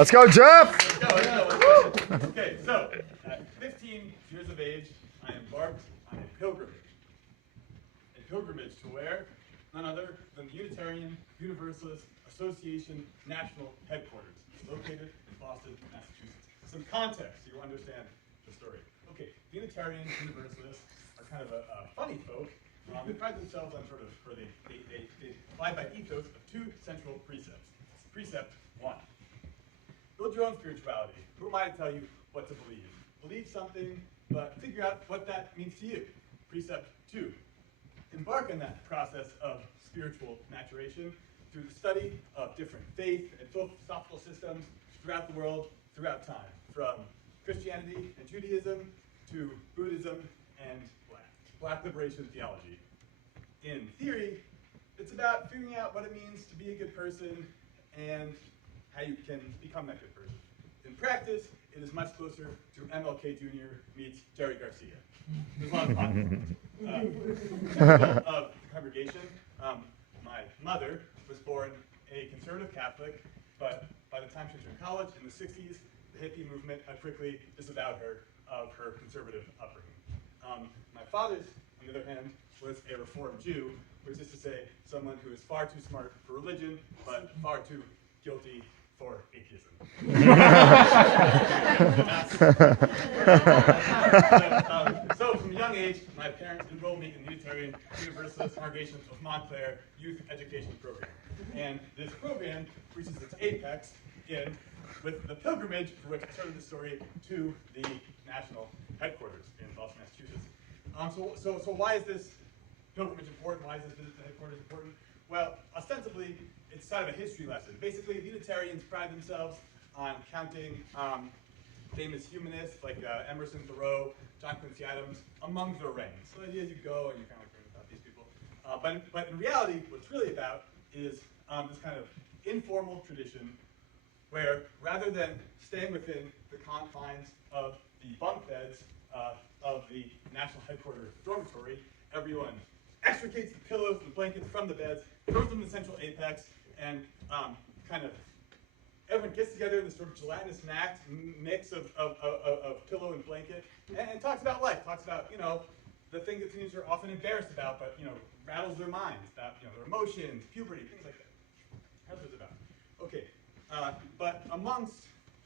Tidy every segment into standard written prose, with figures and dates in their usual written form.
Let's go, Jeff! Okay, so at 15 years of age, I embarked on a pilgrimage. A pilgrimage to where? None other than the Unitarian Universalist Association National Headquarters, located in Boston, Massachusetts. Some context so you understand the story. Okay, Unitarian Universalists are kind of a funny folk. They pride themselves on sort of, or they abide by ethos of two central precepts. Precept 1. Build your own spirituality. Who am I to tell you what to believe? Believe something, but figure out what that means to you. Precept 2. Embark on that process of spiritual maturation through the study of different faith and philosophical systems throughout the world, throughout time, from Christianity and Judaism to Buddhism and Black liberation theology. In theory, it's about figuring out what it means to be a good person and how you can become that good person. In practice, it is much closer to MLK Jr. meets Jerry Garcia. There's a lot of fun. Of the congregation, my mother was born a conservative Catholic, but by the time she was in college in the 60s, the hippie movement had quickly disavowed her of her conservative upbringing. My father's, on the other hand, was a Reformed Jew, which is to say someone who is far too smart for religion, but far too guilty for atheism. So from a young age, my parents enrolled me in the Unitarian Universalist Congregation of Montclair Youth Education Program. And this program reaches its apex with the pilgrimage for which I started the story to the national headquarters in Boston, Massachusetts. So why is this pilgrimage important? Why is this visit to headquarters important? Well, ostensibly, it's sort of a history lesson. Basically, the Unitarians pride themselves on counting famous humanists like Emerson, Thoreau, John Quincy Adams among their ranks. So the idea is you go and you kind of learn about these people. But in reality, what it's really about is this kind of informal tradition where rather than staying within the confines of the bunk beds of the national headquarters dormitory, everyone extricates the pillows and the blankets from the beds, throws them in the central apex, and kind of everyone gets together in this sort of gelatinous mix of pillow and blanket, and talks about life, talks about, the things that teenagers are often embarrassed about, but, rattles their minds, about, their emotions, puberty, things like that. That's what it's about. Okay, but amongst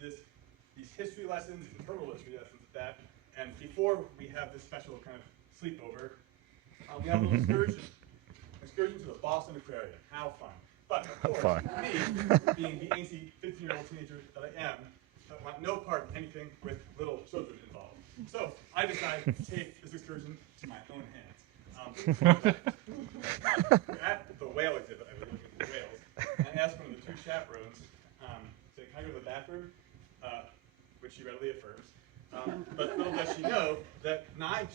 these history lessons, these internal history lessons of that, and before we have this special kind of sleepover, we have a little excursion to the Boston Aquarium. How fun. But, of course, me, being the angsty 15-year-old teenager that I am, I want no part in anything with little children involved. So I decided to take this excursion to my own hands. At the whale exhibit, I was looking at the whales, and I asked one of the two chaperones, can I go to the bathroom? Which she readily affirms. But little does she know that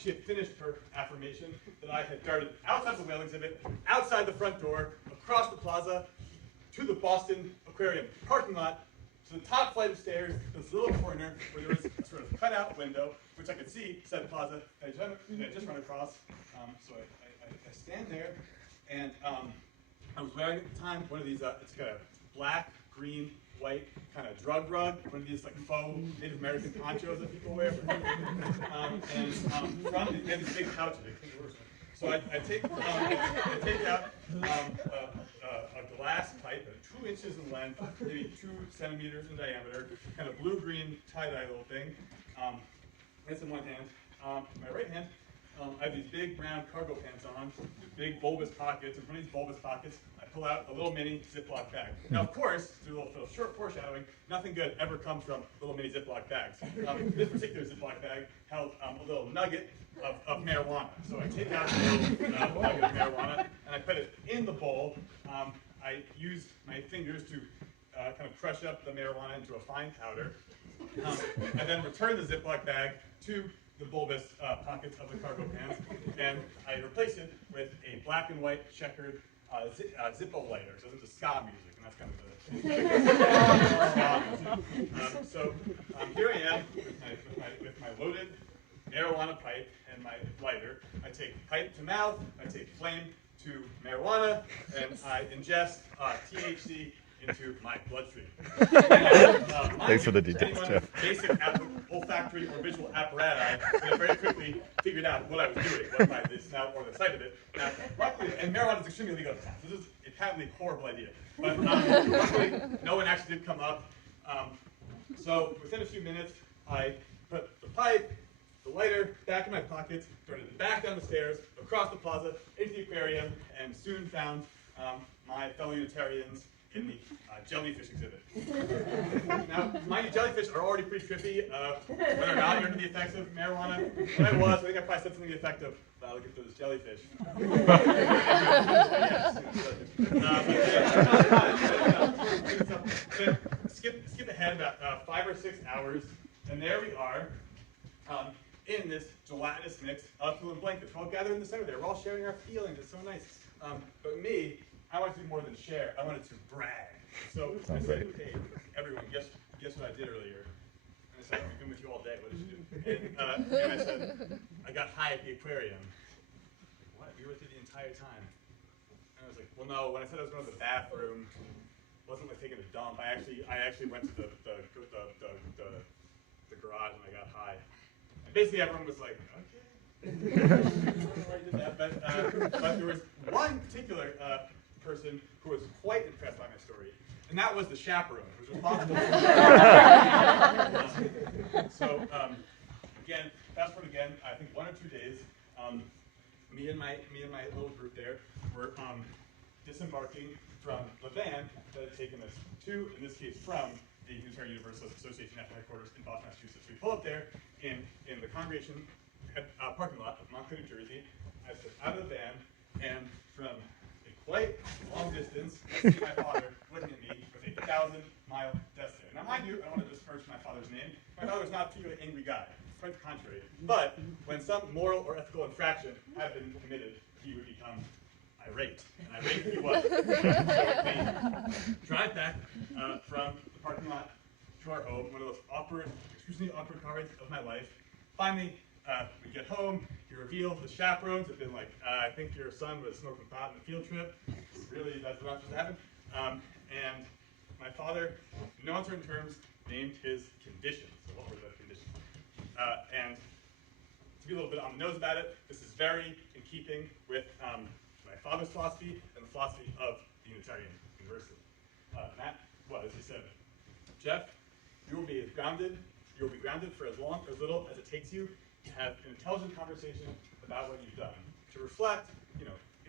she had finished her affirmation, that I had darted outside the whale exhibit, outside the front door, across the plaza, to the Boston Aquarium parking lot, to the top flight of stairs, this little corner where there was a sort of cutout window, which I could see said plaza. I just run across. So I stand there, and I was wearing at the time one of these, it's got a black, green, white kind of drug rug, one of these like faux Native American ponchos that people wear. They have these big pouches. So I take out a glass pipe, 2 inches in length, maybe 2 centimeters in diameter, kind of blue-green tie-dye little thing. That's in one hand. My right hand, I have these big brown cargo pants on, with big bulbous pockets. And from these bulbous pockets, I pull out a little mini Ziploc bag. Now, of course, through a little short foreshadowing, nothing good ever comes from little mini Ziploc bags. This particular Ziploc bag held a little nugget of marijuana. So I take out a little nugget of marijuana, and I put it in the bowl. I use my fingers to kind of crush up the marijuana into a fine powder, and then return the Ziploc bag to the bulbous pockets of the cargo pants, and I replace it with a black and white checkered Zippo lighter. So this is ska music, and that's kind of the so here I am with my loaded marijuana pipe and my lighter. I take pipe to mouth, I take flame to marijuana, and I ingest THC into my bloodstream. Thanks for the details, Jeff. Basic olfactory or visual apparatus, and I very quickly figured out what I was doing, what my the smell or the sight of it. Now, luckily, and marijuana is extremely illegal at the time, so this is a patently horrible idea. But luckily, no one actually did come up. So within a few minutes, I put the pipe, the lighter, back in my pockets, started back down the stairs, across the plaza, into the aquarium, and soon found my fellow Unitarians in the jellyfish exhibit. Now, mind you, jellyfish are already pretty trippy, whether or not you're under the effects of marijuana. When I was, I think I probably said something to the effect of, wow, look at those jellyfish. Skip ahead about 5 or 6 hours, and there we are in this gelatinous mix of pillow and blankets. We're all gathered in the center there. We're all sharing our feelings. It's so nice. But me, I wanted to do more than share. I wanted to brag. So I said, hey, everyone, guess what I did earlier? And I said, I've been with you all day. What did you do? And I said, I got high at the aquarium. What? You were with you the entire time? And I was like, well, no. When I said I was going to the bathroom, it wasn't like taking a dump. I actually went to the garage and I got high. And basically, everyone was like, okay. I don't know why you did that, but there was one particular person who was quite impressed by my story, and that was the chaperone who was responsible for So, again, fast forward again, I think 1 or 2 days, me and my little group there were disembarking from the van that had taken us to, in this case, from the Unitarian Universalist Association National Headquarters in Boston, Massachusetts. We pull up there in the congregation parking lot of Montclair, New Jersey. I step out of the van, and from a quite long distance, I see my father looking at me with a 1,000-mile death stare. Now, mind you, I don't want to disparage my father's name. My father was not a particularly angry guy. Quite the contrary. But when some moral or ethical infraction had been committed, he would become irate. And irate he was. So we drive back from the parking lot to our home, one of those excruciatingly awkward car rides of my life. Finally, we get home, he reveals the chaperones have been like, I think your son was smoking pot on the field trip. Really, that's not supposed to happen. And my father, in no uncertain terms, named his conditions. So what were the conditions? And to be a little bit on the nose about it, this is very in keeping with my father's philosophy and the philosophy of the Unitarian Universalist. That was, he said, Jeff, you will be grounded for as long or as little as it takes you to have an intelligent conversation about what you've done, to reflect,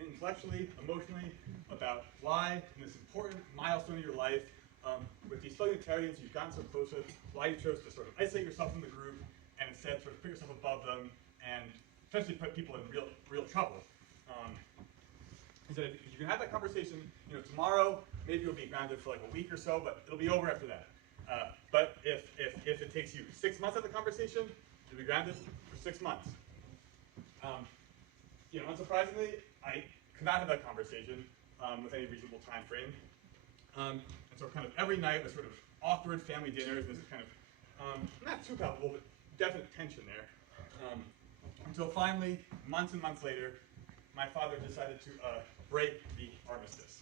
intellectually, emotionally, about why, in this important milestone of your life, with these fellow Unitarians you've gotten so close with, why you chose to sort of isolate yourself from the group and instead sort of put yourself above them and essentially put people in real trouble. He said, if you can have that conversation, tomorrow maybe you'll be grounded for like a week or so, but it'll be over after that. But if it takes you 6 months of the conversation, you'll be grounded for 6 months. Unsurprisingly, I could not have that conversation with any reasonable time frame. And so kind of every night was sort of awkward family dinners. This is kind of not too palpable, but definite tension there. Until finally, months and months later, my father decided to break the armistice.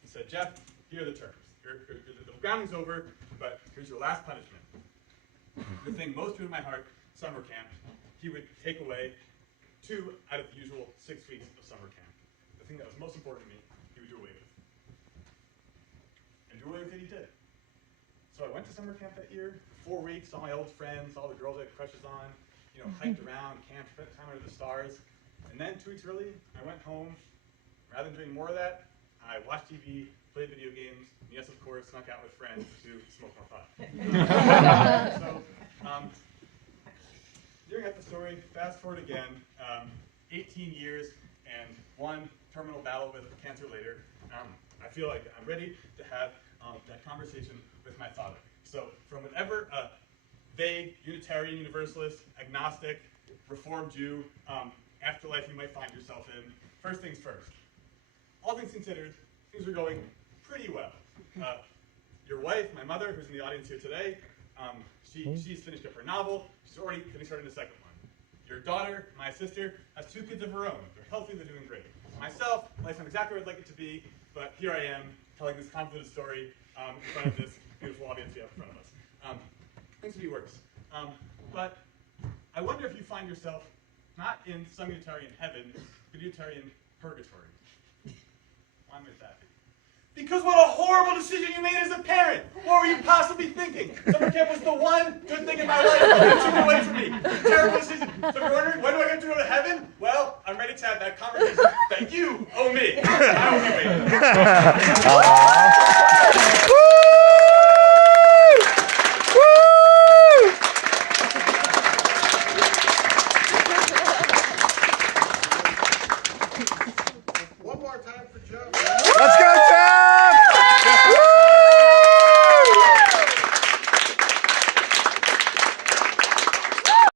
He said, Jeff, here are the terms. The grounding's over, but here's your last punishment. The thing most true to my heart, summer camp, he would take away 2 out of the usual 6 weeks of summer camp. The thing that was most important to me, he would do away with. And do away with it he did. So I went to summer camp that year, 4 weeks, saw my old friends, saw the girls I had crushes on, hiked around, camped, spent time under the stars. And then 2 weeks early, I went home. Rather than doing more of that, I watched TV, played video games, and yes, of course, snuck out with friends to smoke more pot. During the story, fast forward again, 18 years and 1 terminal battle with cancer later, I feel like I'm ready to have that conversation with my father. So from whatever vague Unitarian, Universalist, agnostic, Reformed Jew, afterlife you might find yourself in, first things first. All things considered, things are going pretty well. Your wife, my mother, who's in the audience here today, she's finished up her novel. She's already finished writing the second one. Your daughter, my sister, has 2 kids of her own. They're healthy, they're doing great. Myself, life's not exactly where I'd like it to be, but here I am, telling this convoluted story in front of this beautiful audience we have in front of us. Things could be worse. But I wonder if you find yourself not in some Unitarian heaven, but Unitarian purgatory. Why might that be? Because what a horrible decision you made as a parent! What were you possibly thinking? Summer camp was the one good thing in my life that took it away from me. Terrible decision. So if you're wondering, when do I get to go to heaven? Well, I'm ready to have that conversation that you owe me. I will be waiting.